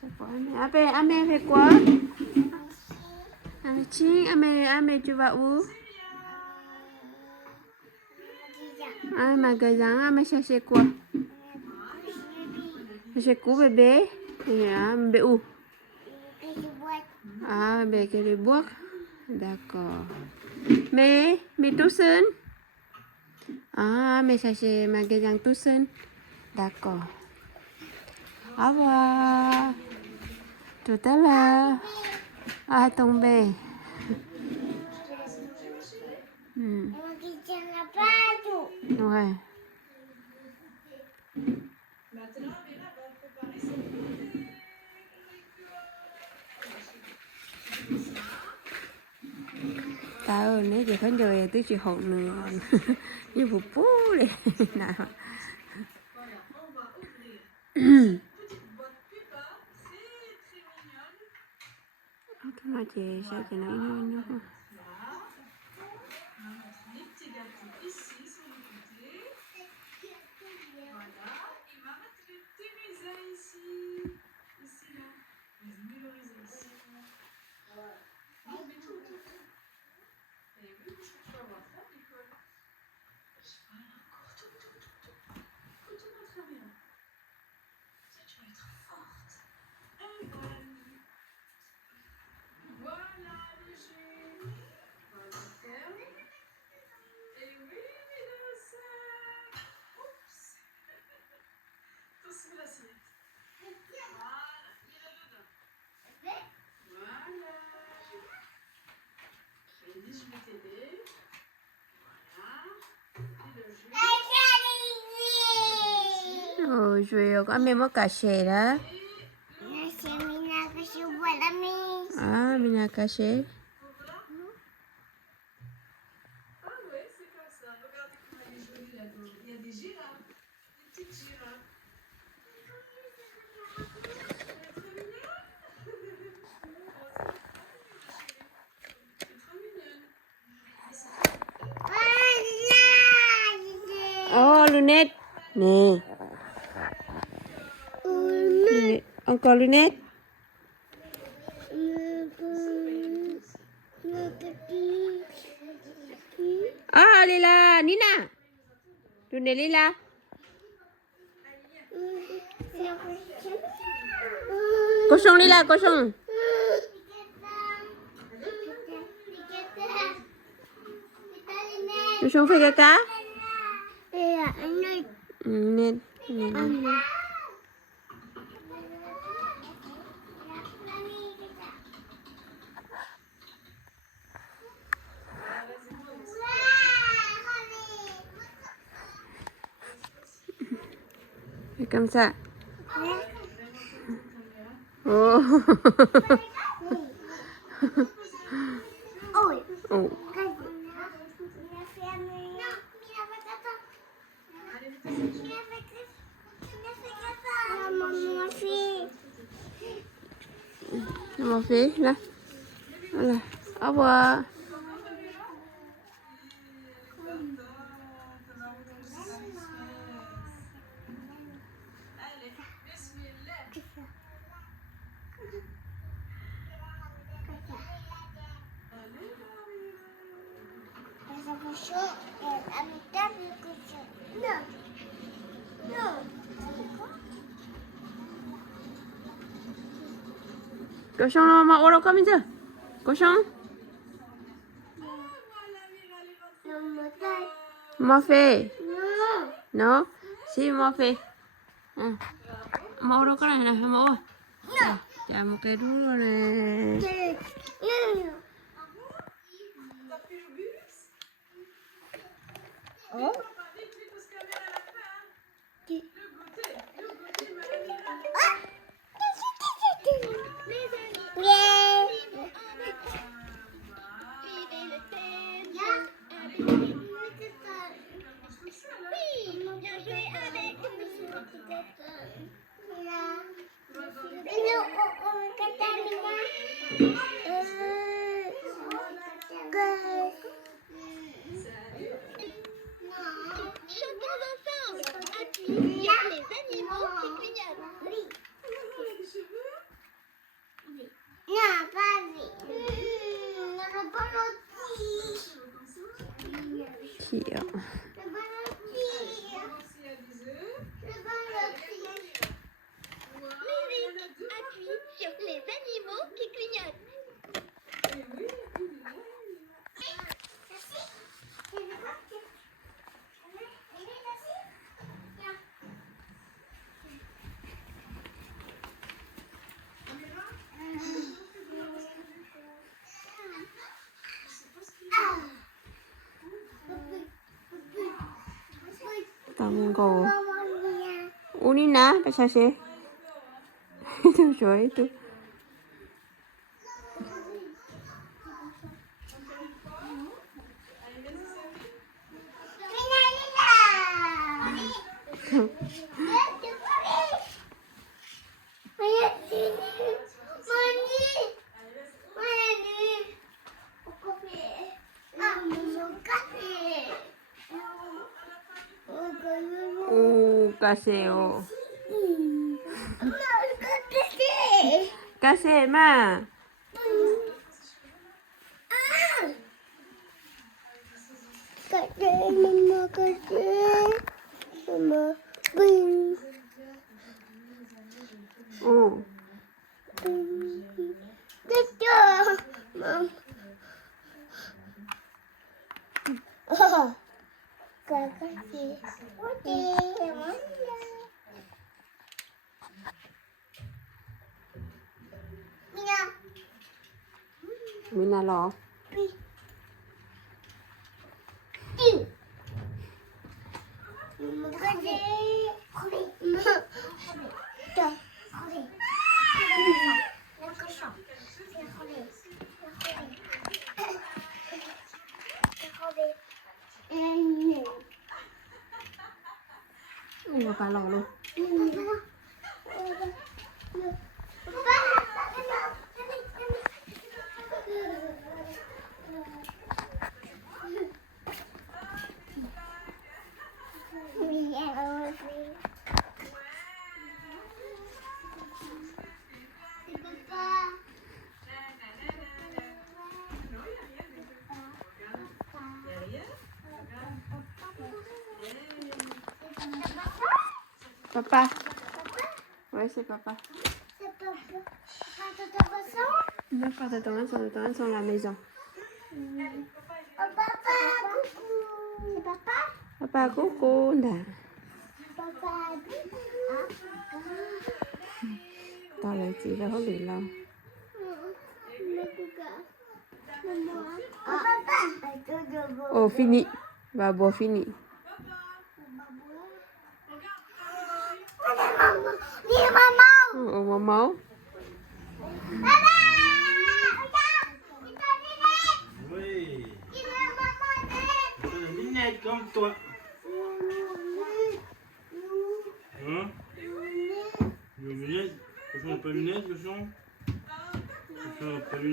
c'est pour Amé. Après, Amé fait quoi? Amé, tu vas où? Un magasin. Amé chercher quoi? Chercher quoi, bébé? Bébé où? Ah, bébé qui le bois. D'accord. Mais tout seul? Ah, mais chercher magasin tout seul. D'accord. Au revoir. Tout à l'heure. Ah, tombé. Ouais. Tao nếu chị không chơi tôi chỉ hồn nữa như vụ bố đi nào cái mà chị sao chị nói nhau nhau Ôi trời ơi, mẹ mất cà xè đó. Ah, Mina cà xè. Oh, lunette. Nè. Encore lunette. Ah, elle est là, Nina. Lunette est là. Cochon est là, cochon. Cochon fait caca. Lunette. C'est comme ça. Oh. Oh. Maman fait là. Voilà. Au revoir. Cochon, maman, on comme ça. Cochon. Maman fait. Non. Si, maman fait. Mau đâu cái này nè, mau. Chà một cái đuôi rồi nè. Chantons ensemble. Appuyez les animaux qui clignotent. ขียว Appuie sur les animaux qui clignotent. Tango. Unina, pasaje. Itu coy itu. Kaseo. Kasih ma. Mama kasih. Mama bing. Oh. Gitu. Mama. Kakak sih. Oke. Mina. Mina lo. Mama kasih. Papa lo luôn. Papa. Ouais, c'est papa. C'est papa. D'accord, de temps sur la maison. Papa, coucou. C'est papa? Papa, coucou. Nè. Papa, Tao lại chỉ ra huấn luyện lâu. Oh, fini. Babo, fini. Oh, maman. Oui. Une lunette comme toi. Hein? Une lunette? Ce sont pas lunettes, ce sont? Ce sont pas lunettes.